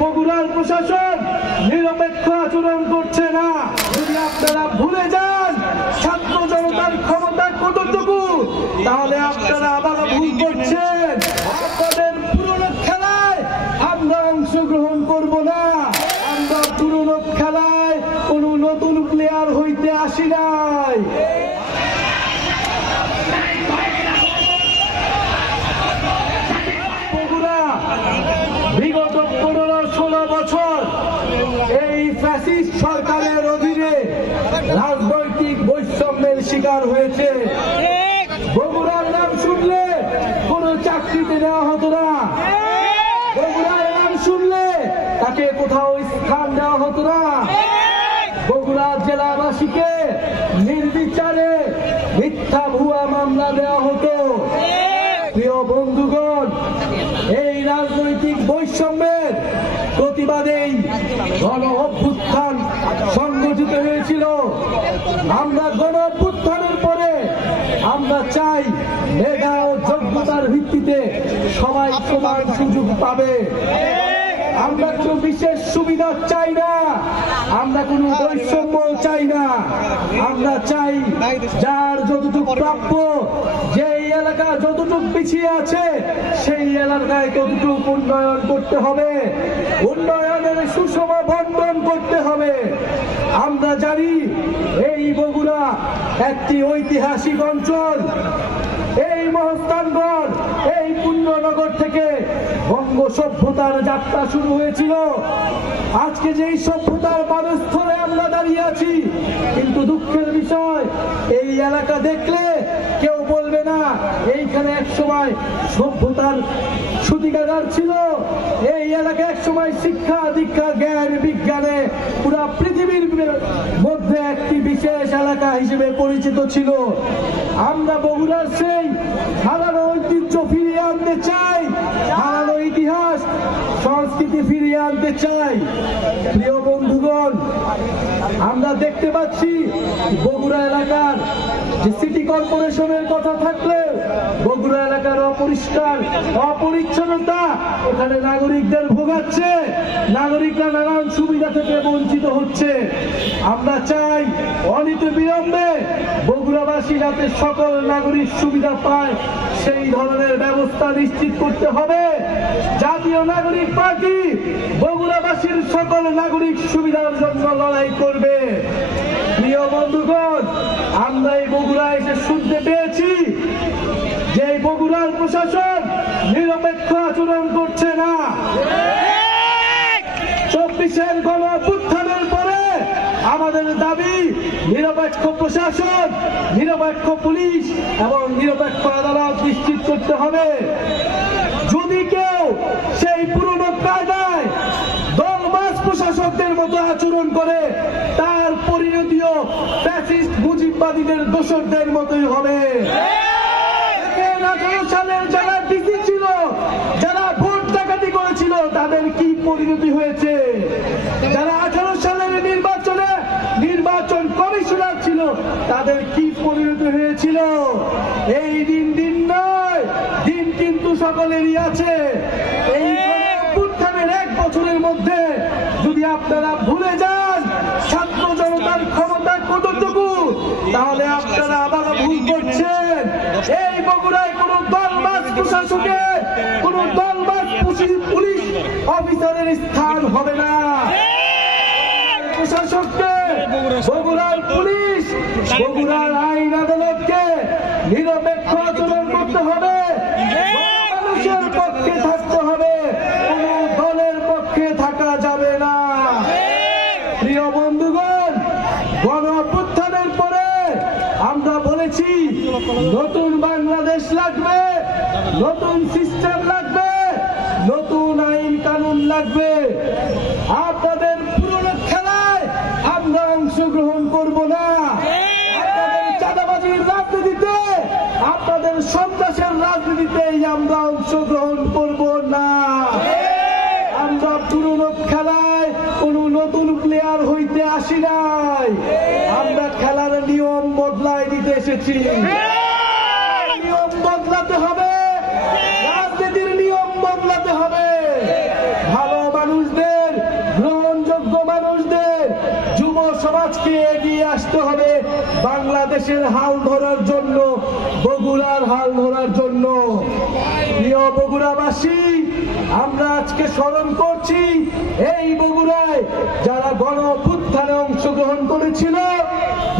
বগুড়ার প্রশাসন নিরপেক্ষ আচরণ করছে না। যদি আপনারা ভুলে যান ছাত্র জনতার ক্ষমতা কতটুকু, তাহলে আপনারা আবারও ভুল করছেন। আপনাদের পুরনো খেলায় আমরা অংশগ্রহণ করব না। আমরা পুরনো খেলায় কোন নতুন প্লেয়ার হইতে আসি নাই। বিগত 15-16 বছর এই ফ্যাসিস্ট সরকারের অধীনে রাজনৈতিক বৈষম্যের শিকার হয়েছে। বগুড়ার নাম শুনলে কোন চাকরিতে দেওয়া হতো না। বগুড়ার নাম শুনলে তাকে কোথাও স্থান দেওয়া হতো না। বগুড়া জেলাবাসীকে নির্বিচারে মিথ্যা ভুয়া মামলা দেওয়া হতো। প্রিয় বন্ধুগণ, এই রাজনৈতিক বৈষম্যের প্রতিবাদেই গণ অভ্যুত্থান সংগঠিত হয়েছিল। আমরা গণ অভ্যুত্থানের পরে আমরা চাই মেধা ও যোগ্যতার ভিত্তিতে সবাই সমান সুযোগ পাবে। আমরা কোনো বিশেষ সুবিধা চাই না, আমরা কোনো বৈষম্য চাই না। আমরা চাই যার যতটুকু প্রাপ্য, যে এলাকা যতটুকু পিছিয়ে আছে সেই এলাকায় ততটুকু উন্নয়ন করতে হবে, উন্নয়নের সুষম বন্টন করতে হবে। আমরা জানি এই বগুড়া একটি ঐতিহাসিক অঞ্চল। এই মহস্থানগড়, এই পুণ্যনগর থেকে বঙ্গ সভ্যতার যাত্রা শুরু হয়েছিল। আজকে যেই সভ্যতার পাদস্থলে আমরা দাঁড়িয়ে আছি, কিন্তু দুঃখের বিষয় এই এলাকা দেখলে কেউ বলবে না এইখানে এক সময় সভ্যতার সূতিকাগার ছিল। এই এলাকা এক সময় শিক্ষা দীক্ষা জ্ঞান বিজ্ঞানে পুরা পৃথিবীর মধ্যে একটি বিশেষ এলাকা হিসেবে পরিচিত ছিল। আমরা বগুড়ার সেই হারানো ঐতিহ্য ফিরিয়ে আনতে চাই, হারানো ইতিহাস সংস্কৃতি ফিরিয়ে আনতে চাই। প্রিয় বন্ধুগণ, আমরা দেখতে পাচ্ছি বগুড়া এলাকার যে সিটি কর্পোরেশনের কথা থাকলে বগুড়া এলাকার অপরিষ্কার অপরিচ্ছন্নতা এখানে নাগরিকদের ভোগাচ্ছে। নাগরিকরা নানান সুবিধা থেকে বঞ্চিত হচ্ছে। আমরা চাই অনিত বিলম্বে বগুড়াবাসী যাতে সকল নাগরিক সুবিধা পায় সেই ধরনের ব্যবস্থা নিশ্চিত করতে হবে। জাতীয় নাগরিক পার্টি বগুড়াবাসীর সকল নাগরিক সুবিধার জন্য লড়াই করবে। প্রিয় বন্ধুগণ, আমরা এই বগুড়া এসে শুনতে পেয়েছি যে বগুড়ার প্রশাসন নিরপেক্ষ আচরণ করছে না। 24-এর গণ অভ্যুত্থানের পরে আমাদের দাবি নিরপেক্ষ প্রশাসন, নিরপেক্ষ পুলিশ এবং নিরপেক্ষ আদালত নিশ্চিত করতে হবে। যদি কেউ সেই পুরনো কায়দায় দলবাজ প্রশাসকদের মতো আচরণ করে, তার পরিণতিও ফ্যাসিস্ট মুজিববাদীদের দোসরদের মতোই হবে। 2018 সালের যারা ডিসি ছিল, যারা ভোট ডাকাতি করেছিল, তাদের কি পরিণতি হয়েছে? যারা 18 সালের নির্বাচনে নির্বাচন কমিশনার ছিল, তাদের কি পরিণতি হয়েছিল? এই দিন নয়, দিন কিন্তু সকলেরই আছে। এই অভ্যুত্থানের 1 বছরের মধ্যে যদি আপনারা ভুলে যান ছাত্র জনতার ক্ষমতা কতটুকু, তাহলে আপনারা আবারও ভুল করছেন। এই বগুড়ায় কোন দলবাজ প্রশাসকে, কোন দলবাজ পুলিশ অফিসারের স্থান হবে না। প্রশাসককে, বগুড়ার পুলিশ, বগুড়ার আইন আদালতকে নিরপেক্ষ আচরণ করতে হবে, মানুষের পক্ষে থাকতে হবে, কোন দলের পক্ষে থাকা যাবে না। প্রিয় বন্ধুগণ, গণ অভ্যুত্থানের পরে আমরা বলেছি নতুন বাংলাদেশ লাগবে, নতুন সিস্টেম লাগবে, নতুন আইন কানুন লাগবে। আপনাদের পুরনো খেলায় আমরা অংশগ্রহণ করব না। আপনাদের চাঁদাবাজির রাজনীতিতে, আপনাদের সন্ত্রাসের রাজনীতিতেই আমরা অংশগ্রহণ করব না। আমরা পুরনো খেলায় কোন নতুন প্লেয়ার হইতে আসি নাই। আমরা খেলার নিয়ম বদলায় দিতে এসেছি। নিয়ম বদলাতে হবে, রাজনীতির নিয়ম বদলাতে হবে। ভালো মানুষদের বাংলাদেশের হাল ধরার জন্য, বগুড়ার হাল ধরার জন্য। প্রিয় বগুড়াবাসী, আমরা আজকে স্মরণ করছি এই বগুড়ায় যারা গণ অভ্যুত্থানে অংশগ্রহণ করেছিল,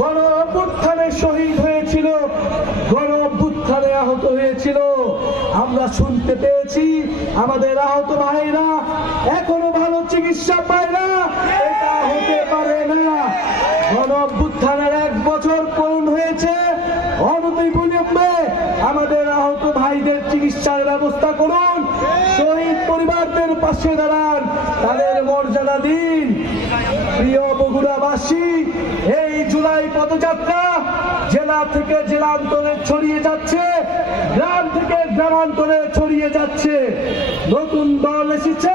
গণ অভ্যুত্থানে শহীদ হয়েছিল, গণ অভ্যুত্থানে আহত হয়েছিল। আমরা শুনতে পেয়েছি আমাদের আহত ভাইরা এখনো ভালো চিকিৎসা পায় না। এটা হতে পারে না। গণ অভ্যুত্থানের 1 বছর পূর্ণ হয়েছে। অনতিবিলম্বে আমাদের আহত ভাইদের চিকিৎসার ব্যবস্থা করুন। শহীদ পরিবারদের পাশে দাঁড়ান, তাদের মর্যাদা দিন। প্রিয় বগুড়াবাসী, এই জুলাই পদযাত্রা জেলা থেকে জেলান্তরে ছড়িয়ে যাচ্ছে, গ্রাম থেকে গ্রামান্তরে ছড়িয়ে যাচ্ছে। নতুন দল এসেছে,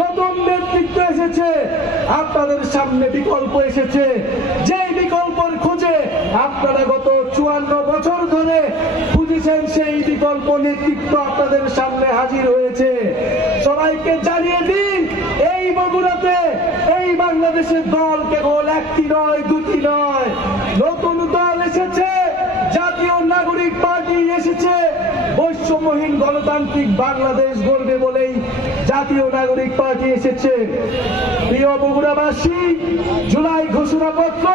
নতুন নেতৃত্ব এসেছে, আপনাদের সামনে বিকল্প এসেছে। যে বিকল্পের খোঁজে আপনারা গত 54 বছর ধরে খুঁজেছেন, সেই বিকল্প নেতৃত্ব আপনাদের সামনে হাজির হয়েছে। সবাইকে জানিয়ে দিন, এই বগুড়াতে, এই বাংলাদেশের দল কেবল একটি নয়, দুটি নয়। নতুন দল এসেছে, জাতীয় নাগরিক পার্টি এসেছে। বৈষম্যহীন গণতান্ত্রিক বাংলাদেশ গড়বে বলেই জাতীয় নাগরিক পার্টি এসেছে। প্রিয় বগুড়াবাসী, জুলাই ঘোষণাপত্র,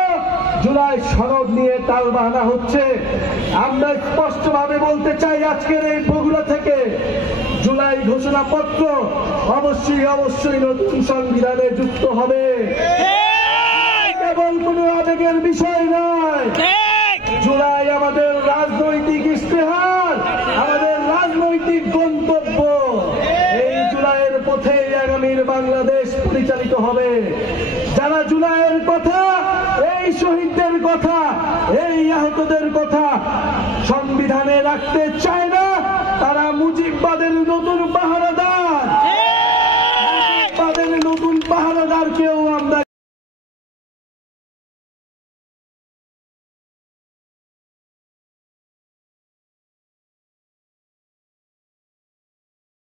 জুলাই সনদ নিয়ে টালবাহানা হচ্ছে। আমরা স্পষ্টভাবে বলতে চাই আজকের এই বগুড়া থেকে, জুলাই ঘোষণাপত্র অবশ্যই নতুন সংবিধানে যুক্ত হবে। কেবল কোনো আবেগের বিষয় নয়। জুলাই আমাদের রাজনৈতিক ইস্তেহার, আমাদের রাজনৈতিক গন্তব্য। এই জুলাইয়ের পথে আগামীর বাংলাদেশ পরিচালিত হবে। যারা জুলাইয়ের কথা, এই শহীদদের কথা, এই আহতদের কথা সংবিধানে রাখতে চায় না, তারা মুজিববাদের নতুন পাহারা